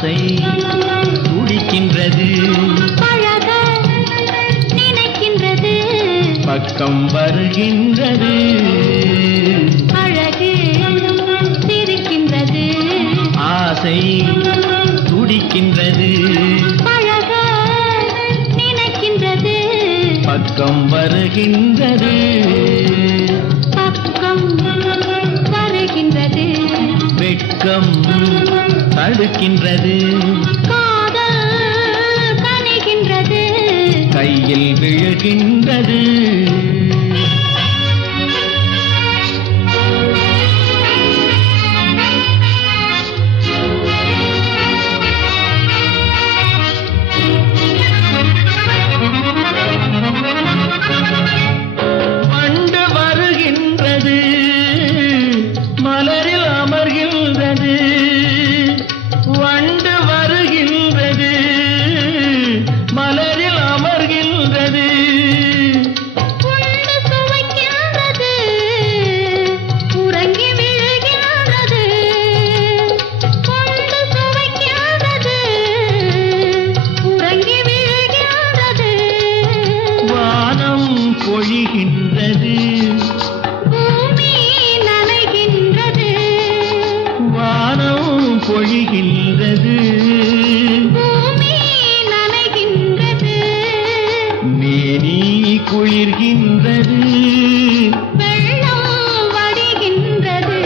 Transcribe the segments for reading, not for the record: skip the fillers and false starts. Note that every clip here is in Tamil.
ஆசை துடிக்கின்றது, பழக நினைக்கின்றது, பக்கம் வருகின்றது, அழகு சிரிக்கின்றது, ஆசை துடிக்கின்றது, பழக நினைக்கின்றது, பக்கம் வருகின்றது, பக்கம் வருகின்றது, வெட்கம் தடுக்கின்றது, காதல் கனிகின்றது, கையில் விழுகின்றது. வண்டு வருகின்றது, மலரில் அமர்கின்றது, வண்டு வருகின்றது, மலரில் அமர்கின்றது, உண்டு சுவைக்கின்றது, உறங்கி விழுகின்றது, உண்டு சுவைக்கின்றது, உறங்கி விழுகின்றது, வானம் பொழிகின்றது, பூமி நனைகின்றது, வானம் பொழிகின்றது, பூமி நனைகின்றது, மேனி குளிர்கின்றது, வெள்ளம் வடிகின்றது,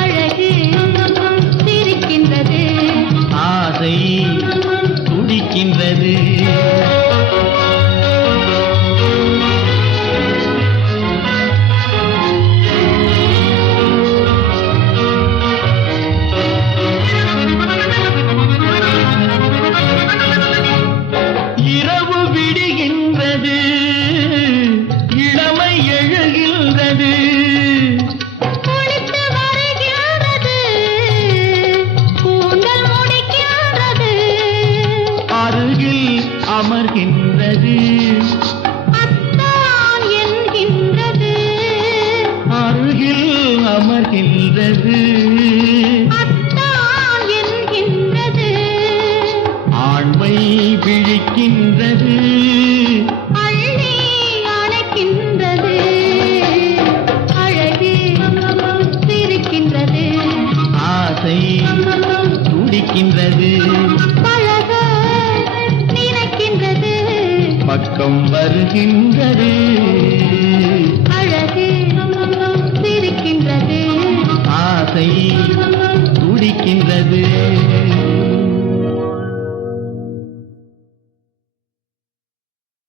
அழகு சிரிக்கின்றது, ஆசை துடிக்கின்றது, இரவு விடுகின்றது, இளமை எழுகின்றது, குளித்து வருகின்றது, கூந்தல் முடிக்கின்றது, அருகில் அமர்கின்றது, அத்தான் என்கின்றது, அருகில் அமர்கின்றது, அத்தான் என்கின்றது, ஆண்மை விழிக்கின்றது, அள்ளி அணைக்கின்றது, அழகு சிரிக்கின்றது, ஆசை துடிக்கின்றது, பழக நினைக்கின்றது, பக்கம் வருகின்றது, அழகு சிரிக்கின்றது, ஆசை துடிக்கின்றது.